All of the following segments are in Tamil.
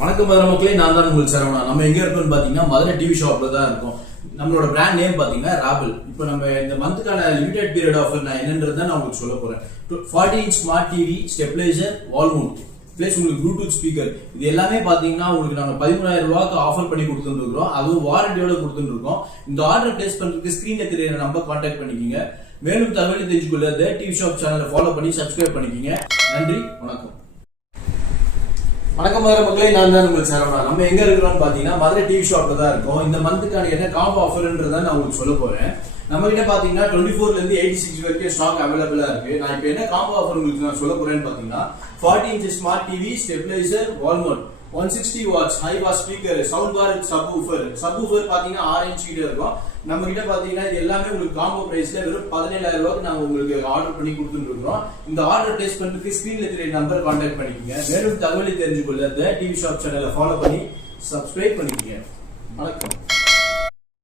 வணக்கம் மதுரை மக்களே, நான் தான் உங்கள் சரவணா. நம்ம எங்க இருக்கோம்னு பாத்தீங்கன்னா மதுரை டிவி ஷாப்ல தான் இருக்கோம். நம்மளோட பிராண்ட் நேம் பாத்தீங்கன்னா ராபிள். இப்போ நம்ம இந்த மந்த்துக்கான லிமிடெட் பீரியட் ஆஃபர் நான் என்னன்றது நான் உங்களுக்கு சொல்ல போறேன். 40 inch smart TV, stabilizer, wall mount plus உங்களுக்கு ப்ளூடூத் ஸ்பீக்கர், இது எல்லாமே பாத்தீங்கன்னா உங்களுக்கு நாங்க 13,000 ரூபாய்க்கு ஆஃபர் பண்ணி கொடுத்துருக்கோம். அதுவும் வாரண்டியோட கொடுத்துருக்கோம். இந்த ஆர்டர் பிளேஸ் பண்றதுக்கு ஸ்கிரீன்ல தெரியுற நம்பர் கான்டாக்ட் பண்ணிக்கீங்க. மேலும் தகவல் தெரிஞ்சுக்கொள்ள த டிவி ஷாப் சேனலை ஃபாலோ பண்ணி சப்ஸ்கிரைப் பண்ணிக்கீங்க. நன்றி, வணக்கம். வணக்கம் மதுரை மக்களே, நான் தான் உங்கள் சரவணா. நம்ம எங்க இருக்கிறோம்னு பாத்தீங்கன்னா மதுரை டிவி ஷாப்ல தான் இருக்கோம். இந்த மந்த்துக்கான என்ன காம்போ ஆஃபர்ன்றதை நான் உங்களுக்கு சொல்ல போறேன். நம்ம கிட்ட பாத்தீங்கன்னா 24 ல இருந்து 86 வரைக்கும் ஸ்டாக் அவைலபிளா இருக்கு. நான் இப்போ என்ன காம்போ ஆஃபர் உங்களுக்கு நான் சொல்ல போறேன்னு பாத்தீங்கன்னா 40 inch smart TV, stabilizer, wall mount, 160 watts high bass speaker, sound bar, subwoofer பாத்தீங்கன்னா 6 இன்ச் கிட்ட இருக்கும். நம்ம கிட்ட பாத்தீங்கன்னா இது எல்லாமே உங்களுக்கு காம்போ பிரைஸ்ல வெறும் 17,000 ரூபாய்க்கு நாங்க உங்களுக்கு ஆர்டர் பண்ணி கொடுத்துருக்கோம். இந்த ஆர்டர் பிளேஸ் பண்றதுக்கு ஸ்கிரீன்ல தெரிய நம்பர் கான்டாக்ட் பண்ணிக்கங்க. மேலும் தகவலை தெரிஞ்சுக்கொள்ள த டிவி ஷாப் சேனலை ஃபாலோ பண்ணி சப்ஸ்கிரைப் பண்ணிக்கங்க. வணக்கம்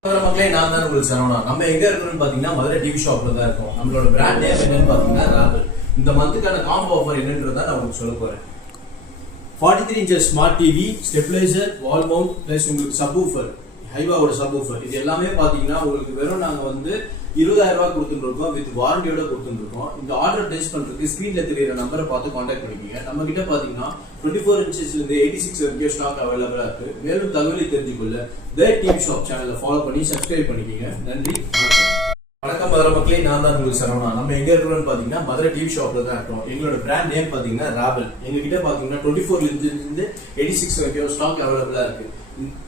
மக்களே, நான் தான் உங்களுக்கு சரவணா. நம்ம எங்க இருக்கோம்னு பாத்தீங்கன்னா மதுரை டிவி ஷாப்ல தான் இருக்கோம். நம்மளோட பிராண்ட் நேம் என்னன்னு பாத்தீங்கன்னா ராபிள். இந்த மந்த்துக்கான காம்போ ஆஃபர் என்னன்றதை நான் உங்களுக்கு சொல்ல போறேன். 43 inch smart TV, stabilizer, wall mount plus உங்களுக்கு சப்வூஃபர், ஹைவாவோட சப்வூஃபர், இது எல்லாமே பாத்தீங்கன்னா உங்களுக்கு வெறும் நாங்க 20,000 ரூபாய் கொடுத்துருக்கோம். வித் வாரண்டியோட கொடுத்துருக்கோம். இந்த ஆர்டர் பிளேஸ் பண்றதுக்கு ஸ்கிரீன்ல தெரியுற நம்பரை பார்த்து கான்டாக்ட் பண்ணிக்கீங்க. நம்ம கிட்ட பாத்தீங்கன்னா 24 இன்ச்சஸ்ல இருந்து 86 வரைக்கும் ஸ்டாக் அவைலபிளா இருக்கு. மேலும் தகவலை தெரிஞ்சுக்கொள்ள த டிவி ஷாப் சேனலை ஃபாலோ பண்ணி சப்ஸ்கிரைப் பண்ணிக்கீங்க. நன்றி, வணக்கம் மதுரை மக்களே, நான் தான் உங்களுக்கு சரவணா. நம்ம எங்க இருக்கிறோம்னு பாத்தீங்கன்னா மதுரை டிவி ஷாப்ல தான் இருக்கோம். எங்களோட பிராண்ட் நேம் பாத்தீங்கன்னா ராபிள். எங்க கிட்ட பாத்தீங்கன்னா 24 ல இருந்து 86 வரைக்கும் ஸ்டாக் அவைலபிளா இருக்கு.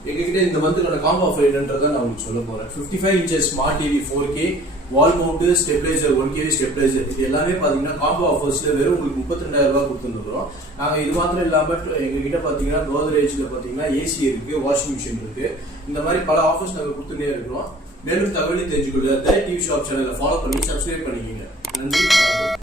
எங்க கிட்ட இந்த மந்த்துக்கான காம்போ ஆஃபர் என்னன்றதை நான் உங்களுக்கு சொல்ல போறேன். 55 இன்ச் ஸ்மார்ட் டிவி 4K, வால் மவுண்ட், ஸ்டெபிளைசர் 1K ஸ்டெபிளைசர், இது எல்லாமே பாத்தீங்கன்னா காம்போ ஆஃபர்ஸ்ல வெறும் உங்களுக்கு 32,000 ரூபாய் கொடுத்துருக்கோம். நாங்க இது மாத்திரம் இல்லாம எங்க கிட்ட பாத்தீங்கன்னா கோத்ரேஜ்ல பாத்தீங்கன்னா ஏசி இருக்கு, வாஷிங் மிஷின் இருக்கு. இந்த மாதிரி பல ஆஃபர்ஸ் நாங்க கொடுத்துட்டே இருக்கிறோம். மேலும் தகவலை தெரிஞ்சுக்கொள்ள த டிவி ஷாப் சேனலை ஃபாலோ பண்ணி சப்ஸ்கிரைப் பண்ணிக்கங்க. நன்றி.